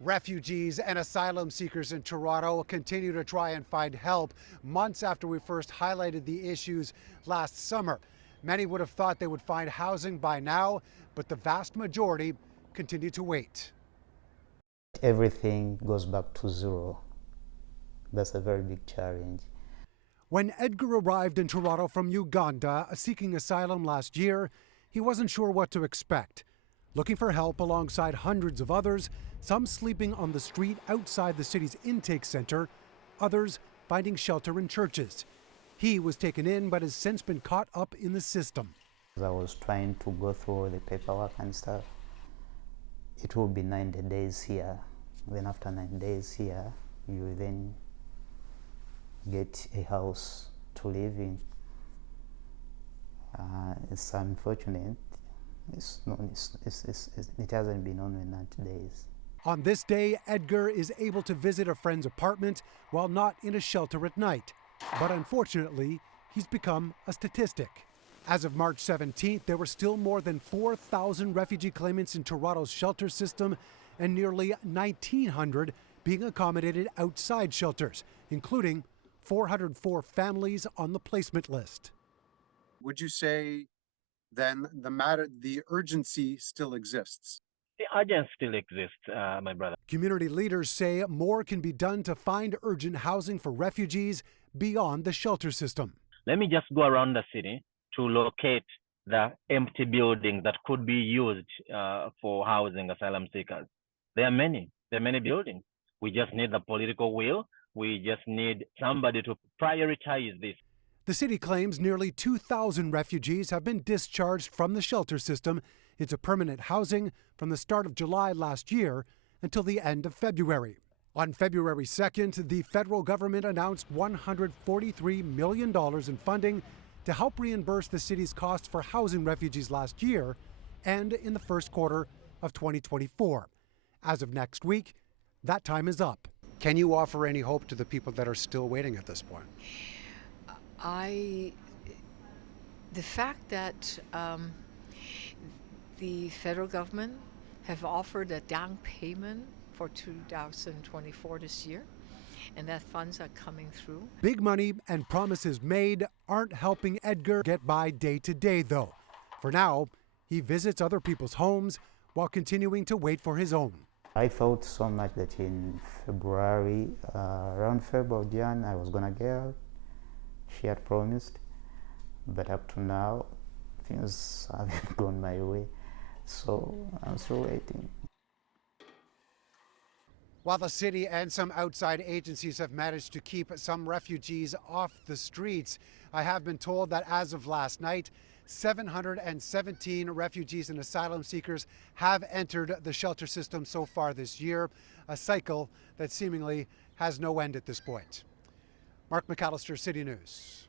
Refugees and asylum seekers in Toronto continue to try and find help months after we first highlighted the issues last summer. Many would have thought they would find housing by now, but the vast majority continue to wait. Everything goes back to zero. That's a very big challenge. When Edgar arrived in Toronto from Uganda seeking asylum last year, he wasn't sure what to expect. Looking for help alongside hundreds of others, some sleeping on the street outside the city's intake center, others finding shelter in churches. He was taken in but has since been caught up in the system. I was trying to go through the paperwork and stuff. It will be 90 days here. Then after 9 days here, you then get a house to live in. It's unfortunate. It hasn't been only 90 days. On this day, Edgar is able to visit a friend's apartment while not in a shelter at night. But unfortunately, he's become a statistic. As of March 17th, there were still more than 4,000 refugee claimants in Toronto's shelter system and nearly 1,900 being accommodated outside shelters, including 404 families on the placement list. Would you say then the urgency still exists? The urgency still exists, my brother. Community leaders say more can be done to find urgent housing for refugees beyond the shelter system. Let me just go around the city to locate the empty buildings that could be used for housing asylum seekers. There are many buildings. We just need the political will. We just need somebody to prioritize this. The city claims nearly 2,000 refugees have been discharged from the shelter system into permanent housing from the start of July last year until the end of February. On February 2nd, the federal government announced $143 million in funding to help reimburse the city's costs for housing refugees last year and in the first quarter of 2024. As of next week, that time is up. Can you offer any hope to the people that are still waiting at this point? The fact that the federal government have offered a down payment for 2024 this year, and that funds are coming through. Big money and promises made aren't helping Edgar get by day to day, though. For now, he visits other people's homes while continuing to wait for his own. I thought so much that in February, around February, Jan, I was gonna get out. She had promised, but up to now, things haven't gone my way. So I'm still waiting. While the city and some outside agencies have managed to keep some refugees off the streets, I have been told that as of last night, 717 refugees and asylum seekers have entered the shelter system so far this year, a cycle that seemingly has no end at this point. Mark McAllister, City News.